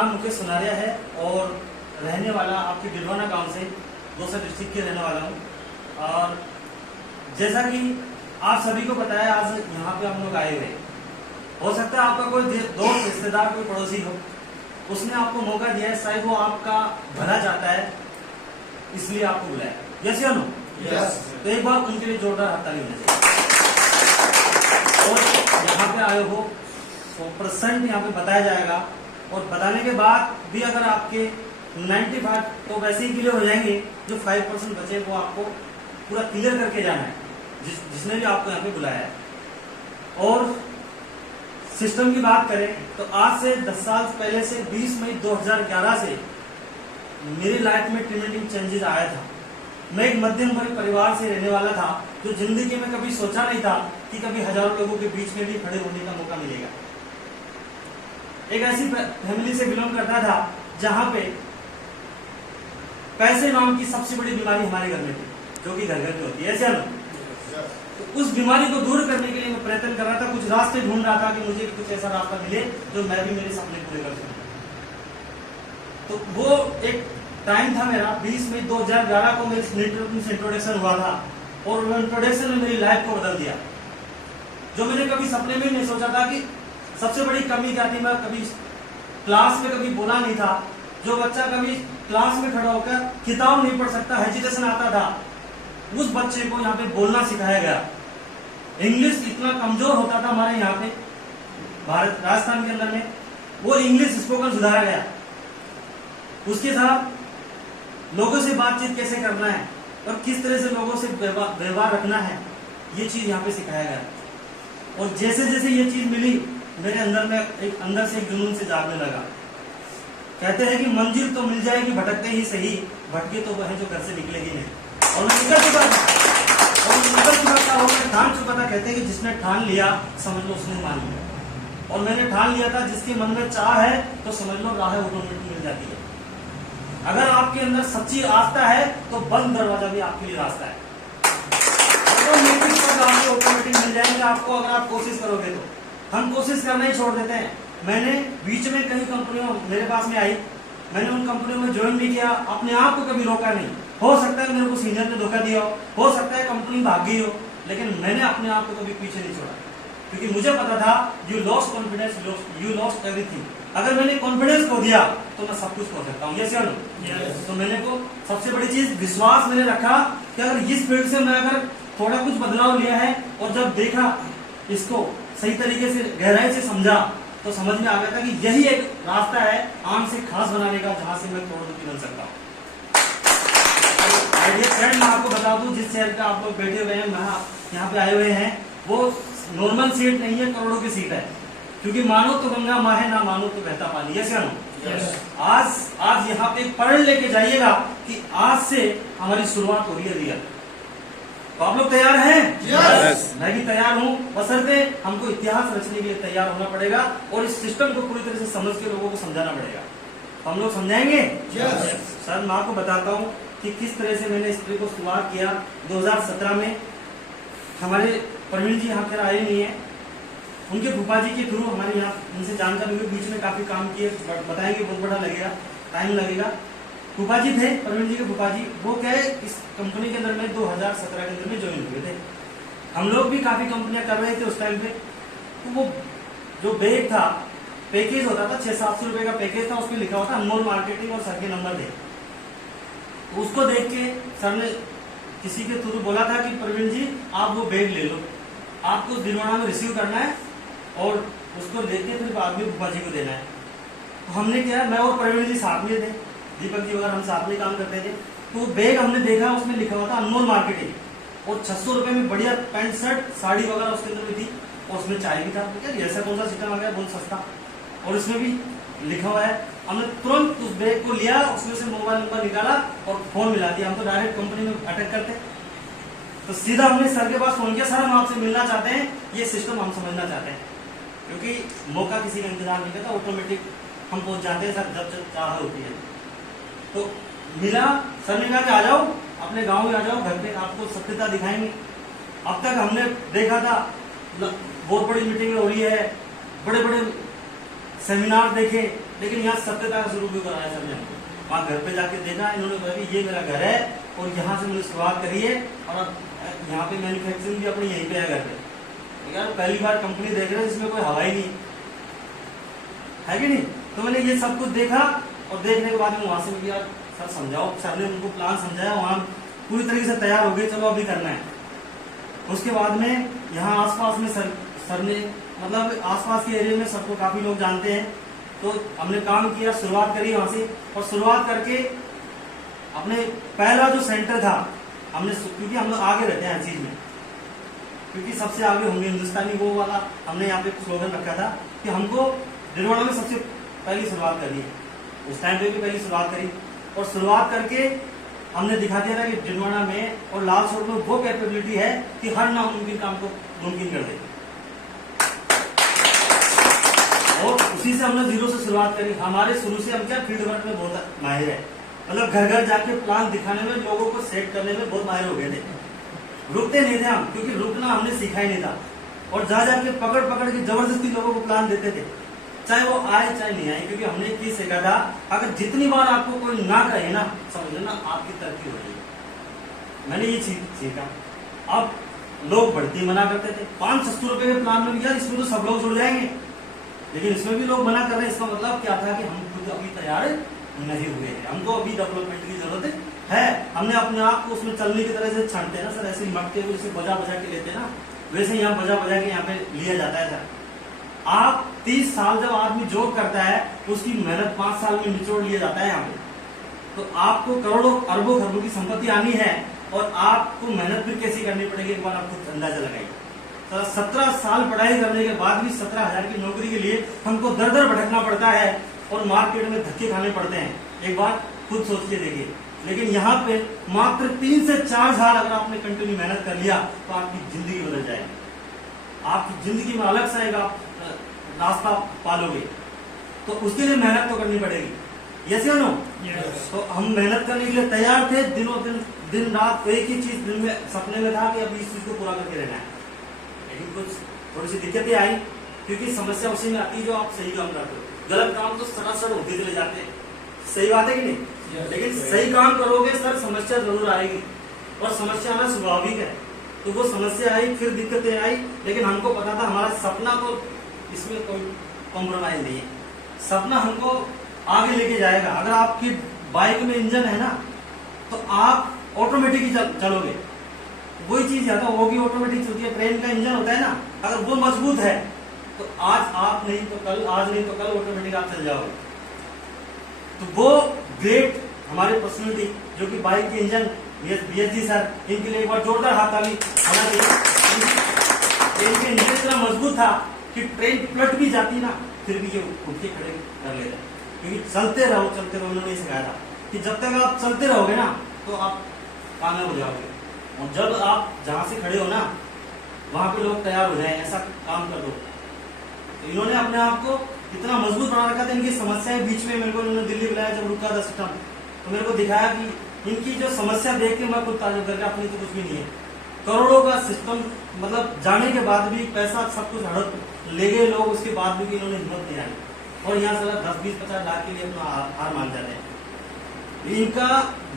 नाम मुकेश सुनारिया है और रहने वाला आपके गिरवाना गांव से दौसा डिस्ट्रिक्ट के रहने वाला हूँ। और जैसा कि आप सभी को पता है, आज यहाँ पे हम लोग आए हुए, हो सकता है आपका कोई दोस्त, रिश्तेदार, कोई पड़ोसी हो, उसने आपको मौका दिया है, शायद वो आपका भला चाहता है, इसलिए आपको बुलाया। यस या नो? यस। तो एक बार उनके लिए जोरदार हाथ ताली होनी चाहिए। और यहाँ पे आए हो 100% यहाँ पे बताया जाएगा, और बताने के बाद भी अगर आपके 95 तो वैसे ही क्लियर हो जाएंगे, जो 5% बचे वो आपको पूरा क्लियर करके जाना है, जिसने भी आपको यहाँ पे बुलाया है। और सिस्टम की बात करें तो आज से 10 साल पहले से 20 मई 2011 से मेरी लाइफ में ट्रिमेंडिंग चेंजेस आया था। मैं एक मध्यम वर्ग परिवार से रहने वाला था, जो जिंदगी में कभी सोचा नहीं था कि कभी हजारों लोगों के बीच में भी खड़े होने का मौका मिलेगा। एक ऐसी फैमिली से बिलोंग करता था जहां पे पैसे नाम की सबसे बड़ी बीमारी हमारे घर में थी, जो कि घर घर में होती है। ऐसे ना, तो उस बीमारी को दूर करने के लिए मैं प्रयत्न कर रहा था, कुछ रास्ते ढूंढ रहा था कि मुझे कुछ ऐसा रास्ता मिले जो मैं भी मेरे सपने पूरे कर सकूं। तो वो एक टाइम था मेरा 20 मई 2011 को मेरे इंट्रोडक्शन हुआ था, और वो इंट्रोडक्शन ने मेरी लाइफ को बदल दिया। जो मैंने कभी सपने में नहीं सोचा था कि सबसे बड़ी कमी क्या थी, मैं कभी क्लास में कभी बोला नहीं था। जो बच्चा कभी क्लास में खड़ा होकर किताब नहीं पढ़ सकता, हेजिटेशन आता था, उस बच्चे को यहाँ पे बोलना सिखाया गया। इंग्लिश इतना कमजोर होता था हमारे यहाँ पे भारत राजस्थान के अंदर में, वो इंग्लिश स्पोकन सुधारा गया। उसके साथ लोगों से बातचीत कैसे करना है और किस तरह से लोगों से व्यवहार रखना है, ये चीज यहाँ पे सिखाया गया। और जैसे जैसे ये चीज मिली, मेरे अंदर में अंदर से एक जुनून से जागने लगा। कहते हैं कि मंजिल तो मिल जाएगी भटकते ही सही, भटके तो वह है जो घर से निकलेगी नहीं। और मैं निकल चुका था, और मैं ठान चुका था। कहते हैं कि जिसने ठान लिया समझ लो उसने मान लिया, और मैंने ठान लिया था जिसके मन में चाह है तो समझ लो राह ऑटोमेटिक मिल जाती है। अगर आपके अंदर सच्ची आस्था है तो बंद दरवाजा भी आपके लिए रास्ता है, ऑटोमेटिक मिल जाएंगे आपको, अगर आप कोशिश करोगे तो। हम कोशिश करना ही छोड़ देते हैं। मैंने बीच में कई कंपनियों मेरे पास में आई, मैंने उन कंपनियों में ज्वाइन भी किया, अपने आप को कभी रोका नहीं। हो सकता है मेरे को सीनियर ने धोखा दिया हो सकता है कंपनी भाग गई हो, लेकिन मैंने अपने आप को कभी पीछे नहीं छोड़ा, क्योंकि मुझे पता था you lost confidence, you lost everything. अगर मैंने कॉन्फिडेंस खो दिया तो मैं सब कुछ खो सकता हूँ। यस या नो? तो मैंने को सबसे बड़ी चीज विश्वास मैंने रखा कि अगर इस फील्ड से मैं अगर थोड़ा कुछ बदलाव लिया है, और जब देखा इसको सही तरीके से गहराई से समझा, तो समझ में आ गया था कि यही एक रास्ता है आम से खास बनाने का, जहां से मैं करोड़पति बन सकता हूँ। आइडिया फ्रेंड, मैं आपको बता दूं, जिस शहर का आप लोग बैठे हुए हैं, यहाँ पे आए हुए हैं, वो नॉर्मल सीट नहीं है, करोड़ों की सीट है। क्योंकि मानो तो गंगा माँ है, ना मानो तो बहता पानी। यस या नो? आज यहाँ पे पढ़ लेके जाइएगा कि आज से हमारी शुरुआत हो रही है रियल। तो आप लोग तैयार हैं? यस। मैं भी तैयार हूँ, बशर्ते हमको इतिहास रचने के लिए तैयार होना पड़ेगा, और इस सिस्टम को पूरी तरह से समझ के लोगों को समझाना पड़ेगा। तो हम लोग समझाएंगे? यस। सर, मैं आपको बताता हूँ कि किस तरह से मैंने इस को शुरुआत किया। 2017 में हमारे प्रवीण जी यहाँ पर आए नहीं है, उनके फूफा जी के थ्रू हमारे यहाँ उनसे जानकारी हुई, बीच में काफी काम किए, बताएंगे, बहुत बड़ा लगेगा, टाइम लगेगा। फूफा जी थे, प्रवीण जी के फूफा जी, वो क्या है, इस कंपनी के अंदर में 2017 के अंदर में ज्वाइन हुए थे। हम लोग भी काफी कंपनियां कर रहे थे उस टाइम पे। तो वो जो बैग था, पैकेज होता था 600-700 रुपए का पैकेज था, उसमें लिखा होता अनमोल मार्केटिंग और सर के नंबर थे। तो उसको देख के सर ने किसी के थ्रू बोला था कि प्रवीण जी आप वो बैग ले लो, आपको दिलवाड़ा में रिसीव करना है और उसको लेके फिर बाद में फूफा जी को देना है। तो हमने क्या, मैं और प्रवीण जी साथ में थे, दीपक जी वगैरह हम साथ में काम करते थे। तो बैग हमने देखा, उसमें लिखा हुआ था अनमोल मार्केटिंग, और 600 रुपए में बढ़िया पैंट शर्ट साड़ी वगैरह उसके अंदर भी थी, और उसमें चाय भी था। यार ऐसा कौन सा सिस्टम आ गया, बहुत सस्ता, और इसमें भी लिखा हुआ है। हमने तुरंत उस बैग को लिया, उसमें से मोबाइल नंबर निकाला और फोन मिला दिया। हम तो डायरेक्ट कंपनी में अटैक करते, तो सीधा हमने सर के पास फोन किया, सर हम आपसे मिलना चाहते हैं, ये सिस्टम हम समझना चाहते हैं। क्योंकि मौका किसी का इंतजार नहीं करता, ऑटोमेटिक हम पहुंच जाते हैं सर जब चाह होती है। तो मिला, सर ने कहा कि आ जाओ, अपने गांव में आ जाओ, घर पे आपको सत्यता दिखाएंगे। अब तक हमने देखा था बहुत बड़ी मीटिंग हो रही है, बड़े बड़े सेमिनार देखे, लेकिन यहाँ सत्यता का स्वरूप भी कराया सर ने। वहाँ घर पे जाके देखा, इन्होंने कहा कि ये मेरा घर है और यहाँ से मैंने शुरुआत करी है और अब यहाँ पे मैन्युफैक्चरिंग भी अपनी यहीं पे है घर पे। यार पहली बार कंपनी देख रहे हैं जिसमें कोई हवा ही नहीं है कि नहीं। तो मैंने ये सब कुछ देखा और देखने के बाद में वहां से मुझे यार सर समझाओ, सर ने उनको प्लान समझाया, वहाँ पूरी तरीके से तैयार हो गए, चलो अभी करना है। उसके बाद में यहाँ आसपास में सर ने मतलब आसपास के एरिया में सबको काफी लोग जानते हैं, तो हमने काम किया, शुरुआत करी वहां से और शुरुआत करके अपने पहला जो सेंटर था हमने, क्योंकि हम लोग आगे रहते हैं हर चीज में, क्योंकि सबसे आगे होंगे हिंदुस्तानी, वो वाला हमने यहाँ पे स्लोगन रखा था कि हमको डिडवाना में सबसे पहली शुरुआत करनी है। उस टाइम पे भी पहली शुरुआत करी और शुरुआत करके हमने दिखा दिया था कि डिडवाना में और लाल सोट में वो कैपेबिलिटी है कि हर नामुमकिन काम को मुमकिन कर दे। और उसी से हमने जीरो से शुरुआत करी। हमारे शुरू से हम क्या फील्ड वर्क में बहुत माहिर है, मतलब घर घर जाके प्लान दिखाने में, लोगों को सेट करने में बहुत माहिर हो गए थे। रुकते नहीं थे हम, क्योंकि रुकना हमने सीखा ही नहीं था। और जा जाके पकड़ पकड़ के जबरदस्ती लोगों को प्लान देते थे, चाहे वो आए चाहे नहीं आए, क्योंकि हमने की सीखा था अगर जितनी बार आपको कोई ना कहे ना, समझ लेना आपकी तरक्की हो जाएगी। मैंने ये सीखा। अब लोग बढ़ती मना करते थे, 500 रुपए के प्लान में, यार इसमें तो सब लोग जुड़ जाएंगे, लेकिन इसमें भी लोग मना कर रहे हैं। इसका मतलब क्या था कि हम खुद अभी तैयार नहीं हुए हैं, हमको अभी डेवलपमेंट की जरूरत है। हमने अपने आप को उसमें चलने की तरह से छानते हैं ना सर, ऐसे मटके को जैसे बजा बजा के लेते हैं ना, वैसे यहाँ बजा बजा के यहाँ पे लिया जाता है सर। आप 30 साल जब आदमी जॉब करता है, उसकी मेहनत 5 साल में निचोड़ लिया जाता है यहाँ पे। तो आपको करोड़ों अरबों खरबों की संपत्ति आनी है और आपको मेहनत भी कैसी करनी पड़ेगी, एक बार आपको अंदाजा लगाइए। 17 साल पढ़ाई करने के बाद भी 17,000 की नौकरी के लिए हमको दर दर भटकना पड़ता है और मार्केट में धक्के खाने पड़ते हैं। एक बार खुद सोच के देखिए। लेकिन यहाँ पे मात्र 3 से 4 साल अगर आपने कंटिन्यू मेहनत कर लिया तो आपकी जिंदगी बदल जाएगी। आपकी जिंदगी में अलग सा एक आप रास्ता पालोगे, तो उसके लिए मेहनत तो करनी पड़ेगी। यस या नो? तो हम मेहनत करने के लिए तैयार थे, दिनों दिन रात एक ही चीज दिल में सपने में था कि अब इस चीज को पूरा करके रहना है। लेकिन कुछ थोड़ी सी दिक्कतें आई, क्योंकि समस्या उसी में आती है जो आप सही काम करते हो। गलत काम तो सरासर होते चले जाते हैं, सही बात है कि नहीं? लेकिन सही काम करोगे सर, समस्या जरूर आएगी और समस्या आना स्वाभाविक है। तो वो समस्या आई, फिर दिक्कतें आई, लेकिन हमको पता था हमारा सपना तो इसमें कोई कॉम्प्रोमाइज नहीं है। सपना हमको आगे लेके जाएगा। अगर आपकी बाइक में इंजन है ना, तो आप ऑटोमेटिक ही चलोगे। वही चीज ज्यादा वो भी ऑटोमेटिक चलती है। ट्रेन का इंजन होता है ना, अगर वो मजबूत है तो आज आप नहीं तो कल, आज नहीं तो कल ऑटोमेटिक आप चल जाओगे। तो वो ग्रेट हमारे पर्सनैलिटी जो कि बाइक के इंजन BSG सर, इनके लिए एक बार जोरदार हाथ ताली होना चाहिए। इनके इंजन इतना मजबूत था कि ट्रेन पलट भी जाती ना, फिर भी ये उठ के खड़े कर लेते, क्योंकि चलते रहो। उन्होंने सिखाया था कि जब तक आप चलते रहोगे ना तो आप कामयाब हो जाओगे। और जब आप जहां से खड़े हो ना, वहां पे लोग तैयार हो जाए, ऐसा काम कर दो। तो इन्होंने अपने आप को इतना मजबूत बना रखा था। इनकी समस्याएं बीच में मेरे को इन्होंने दिल्ली बुलाया जब रुका था सिस्टम, तो मेरे को दिखाया कि इनकी जो समस्या देख के मैं खुद ताजुब कर गया, अपनी तो कुछ भी नहीं है। करोड़ों का सिस्टम, मतलब जाने के बाद भी पैसा सब कुछ हड़प ले गए लोग, उसके बाद भी इन्होंने हिम्मत नहीं आई और यहाँ से 10, 20, 50 लाख के लिए अपना हार मान जाते हैं। इनका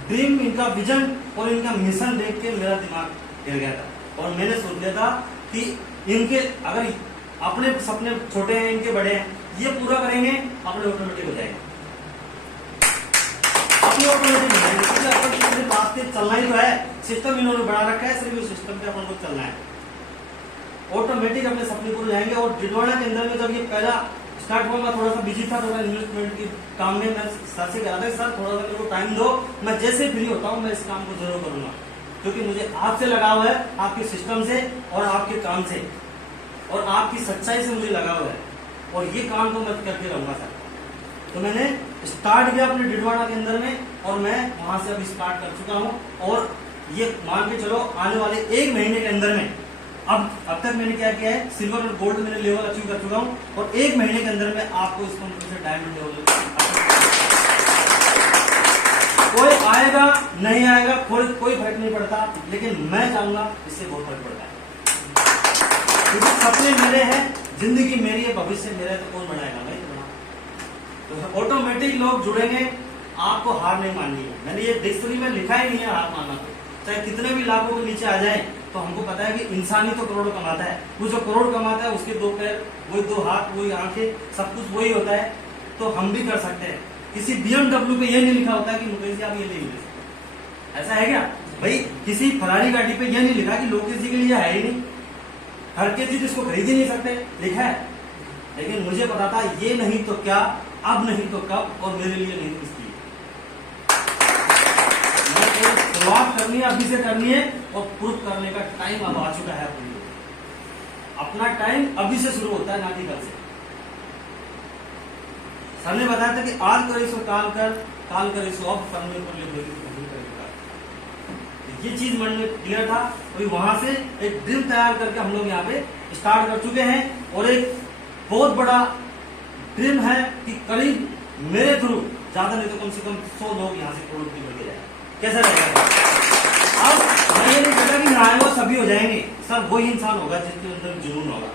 ड्रीम, इनका विजन और इनका मिशन देख के मेरा दिमाग हिल गया था और मैंने सोच लिया था कि इनके अगर अपने सपने छोटे हैं, इनके बड़े हैं, ये पूरा करेंगे, अपने ऑटोमेटिक हो जाएंगे, अपने ऑटोमेटिक हो जाएंगे। क्योंकि अपन बात पे चलना ही तो है, सिस्टम इन्होंने बना रखा है, सिर्फ सिस्टम पे अपन को चलना है, ऑटोमेटिक अपने सपने पूरे जाएंगे। और डिडवाना के अंदर में जब ये पहला स्टार्ट हुआ, मैं थोड़ा सा बिजी था, थोड़ा इन्वेस्टमेंट के काम में, मैं सर से कहा था सर थोड़ा सा मेरे को टाइम दो, मैं जैसे फ्री होता हूँ मैं इस काम को जरूर करूंगा, क्योंकि मुझे आपसे लगाव है, आपके सिस्टम से और आपके काम से और आपकी सच्चाई से मुझे लगाव है, और ये काम तो मैं करके रहूंगा सर। तो मैंने स्टार्ट किया अपने डिडवाना के अंदर में, और मैं वहां से अभी स्टार्ट कर चुका हूँ। और ये मान के चलो आने वाले 1 महीने के अंदर में, अब तक मैंने क्या किया है, सिल्वर और गोल्ड मैंने लेवल अचीव कर चुका हूँ, और 1 महीने के अंदर में आपको इस कंपनी से डायमंड लेवल, कोई आएगा नहीं आएगा कोई फर्क नहीं पड़ता, लेकिन मैं चाहूंगा इससे बहुत फर्क पड़ता है, क्योंकि सपने मेरे हैं, जिंदगी मेरी है, भविष्य मेरा है, तो कौन बनाएगा? मैं तो ऑटोमेटिक लोग जुड़ेंगे, आपको हार नहीं माननी है। मैंने ये डिक्शनरी में लिखा ही नहीं है हार मानना, तो चाहे कितने भी लाखों के नीचे आ जाए, तो हमको पता है कि इंसान ही तो करोड़ कमाता है। वो जो करोड़ कमाता है उसके 2 पैर, वही 2 हाथ, वही आंखें, सब कुछ वही होता है, तो हम भी कर सकते हैं। किसी BMW पे ये नहीं लिखा होता कि मुकेश जी आप ये नहीं ले सकते, ऐसा है क्या भाई? किसी फरारी गाड़ी पे ये नहीं लिखा कि लोकेश जी के लिए है ही नहीं, हर के चीज इसको खरीद ही नहीं सकते, लिखा है। लेकिन मुझे पता था ये नहीं तो क्या, अब नहीं तो कब, और मेरे लिए नहीं तो इसलिए शुरुआत करनी है, अभी से करनी है, और प्रूफ करने का टाइम अब आ चुका है। अपना टाइम अभी से शुरू होता है, ना कि कल से। सर ने बताया था कि आज करे सो काल कर, काल करे सो अब, करने पर ले ये चीज मन में क्लियर था। और वहां से एक ड्रीम तैयार करके हम लोग यहाँ पे स्टार्ट कर चुके हैं, और एक बहुत बड़ा ड्रीम है कि करीब मेरे थ्रू ज्यादा नहीं तो कम से कम 100 लोग यहाँ से करोड़पति बन के जाए। कैसा रहेगा? अब मैं ये नहीं कहता कि हाँ वो सभी हो जाएंगे, सर वही इंसान होगा जिसके अंदर जुनून होगा,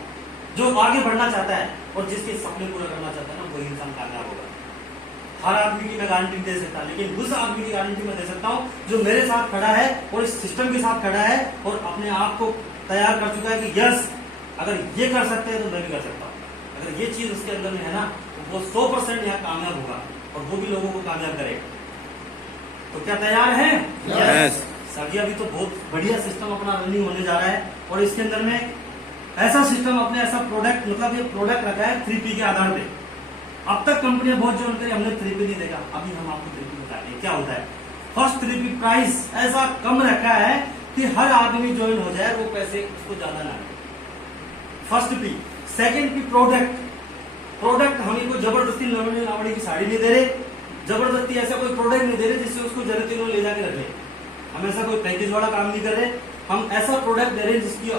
जो आगे बढ़ना चाहता है और जिसके सपने पूरा करना चाहता है ना, वही इंसान कामयाब होगा। हर आदमी की मैं गारंटी नहीं दे सकता, लेकिन उस आदमी की गारंटी मैं दे सकता हूँ जो मेरे साथ खड़ा है और इस सिस्टम के साथ खड़ा है और अपने आप को तैयार कर चुका है कि यस, अगर ये कर सकते हैं तो मैं भी कर सकता हूँ। अगर ये चीज उसके अंदर में है ना, तो वो 100% यहाँ कामयाब होगा, और वो भी लोगों को कामयाब करेगा। तो क्या तैयार है? यस। सभी अभी तो बहुत बढ़िया सिस्टम अपना रनिंग होने जा रहा है, और इसके अंदर में ऐसा सिस्टम अपने ऐसा प्रोडक्ट, मतलब ये प्रोडक्ट रखा है 3P के आधार पे। अब तक कंपनियां बहुत जोड़ करी, हमने 3P नहीं देखा, अभी हम आपको 3P बताते हैं क्या होता है। फर्स्ट 3P प्राइस ऐसा कम रखा है कि हर आदमी ज्वाइन हो जाए, वो पैसे उसको ज्यादा ना लगे। First P। Second P product. Product हमें कोई जबरदस्ती लवड़ी लावड़ी की साड़ी नहीं दे रहे, जबरदस्ती ऐसा कोई प्रोडक्ट नहीं दे रहे जिससे उसको जरूरत ही ले जाके रख ले। हम ऐसा कोई पैकेज वाला काम नहीं कर रहे, हम ऐसा प्रोडक्ट दे रहे हैं जिसकी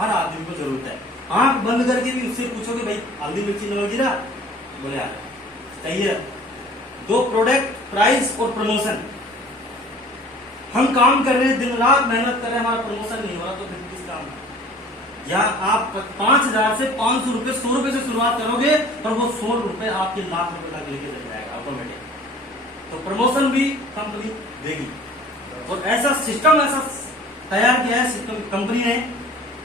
हर आदमी को जरूरत है। आंख बंद करके भी उससे पूछोगे भाई हल्दी मिर्ची नमक जीरा, बोले यार चाहिए। 2 प्रोडक्ट, प्राइस और प्रमोशन। हम काम कर रहे हैं, दिन रात मेहनत कर रहे हैं, हमारा प्रमोशन नहीं हो रहा, तो फिर किस काम है? या आप 5000 से 500 रुपए, 100 रुपए से शुरुआत करोगे, और वो 100 रुपए आपके लाख रुपए तक लेके चल जाएगा ऑटोमेटिक। तो प्रमोशन भी कंपनी देगी, और ऐसा सिस्टम ऐसा तैयार किया है सिस्टम कंपनी ने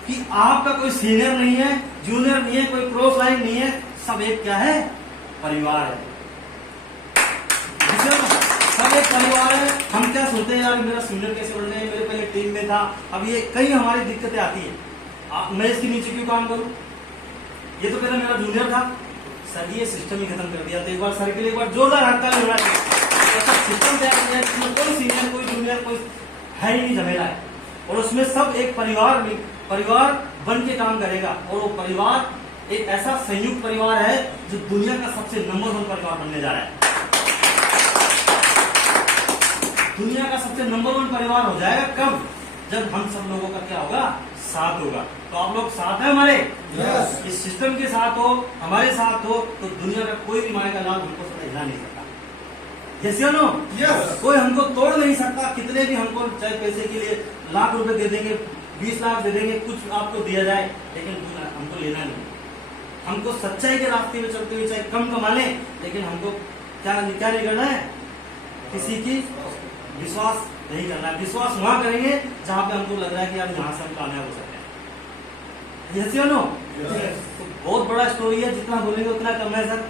कि आपका कोई सीनियर नहीं है, जूनियर नहीं है, कोई क्रॉस लाइन नहीं है, सब एक क्या है? परिवार है। सब एक परिवार है। हम क्या सोचते हैं यार मेरा सीनियर कैसे बढ़ गए, मेरे पहले टीम में था, अब ये कई हमारी दिक्कतें आती है, मैं इसके नीचे क्यों काम करूं, ये तो पहले मेरा जूनियर था। सर ये सिस्टम ही खत्म कर दिया, तो एक बार सर के लिए एक बार जोरदार हाथ ताली होना चाहिए। ऐसा सिस्टम तैयार किया जिसमें कोई सीनियर कोई जूनियर कोई है ही नहीं, झमेला है, और उसमें सब एक परिवार बन के काम करेगा, और वो परिवार एक ऐसा संयुक्त परिवार है जो दुनिया का सबसे नंबर 1 परिवार बनने जा रहा है। दुनिया का सबसे नंबर 1 परिवार हो जाएगा कब? जब हम सब लोगों का क्या होगा? साथ होगा। तो आप लोग साथ हैं हमारे? यस। इस सिस्टम के साथ हो, हमारे साथ हो, तो दुनिया का कोई भी माया का लाभ हमको हिला नहीं सकता। जैसे नो यस। कोई हमको तोड़ नहीं सकता, कितने भी हमको चाहे पैसे के लिए लाख रुपए दे देंगे, 20 लाख दे देंगे, कुछ आपको दिया जाए, लेकिन हमको लेना नहीं। हमको सच्चाई के रास्ते में चलते हुए चाहे कम कमा लें, लेकिन हमको क्या नहीं करना है? किसी की विश्वास नहीं करना है। विश्वास वहां करेंगे जहां पे हमको लग रहा है कि यार यहाँ से हम कामयाब हो सकते हैं। यस या नो? तो बहुत बड़ा स्टोरी है, जितना बोलेंगे उतना कम है सर।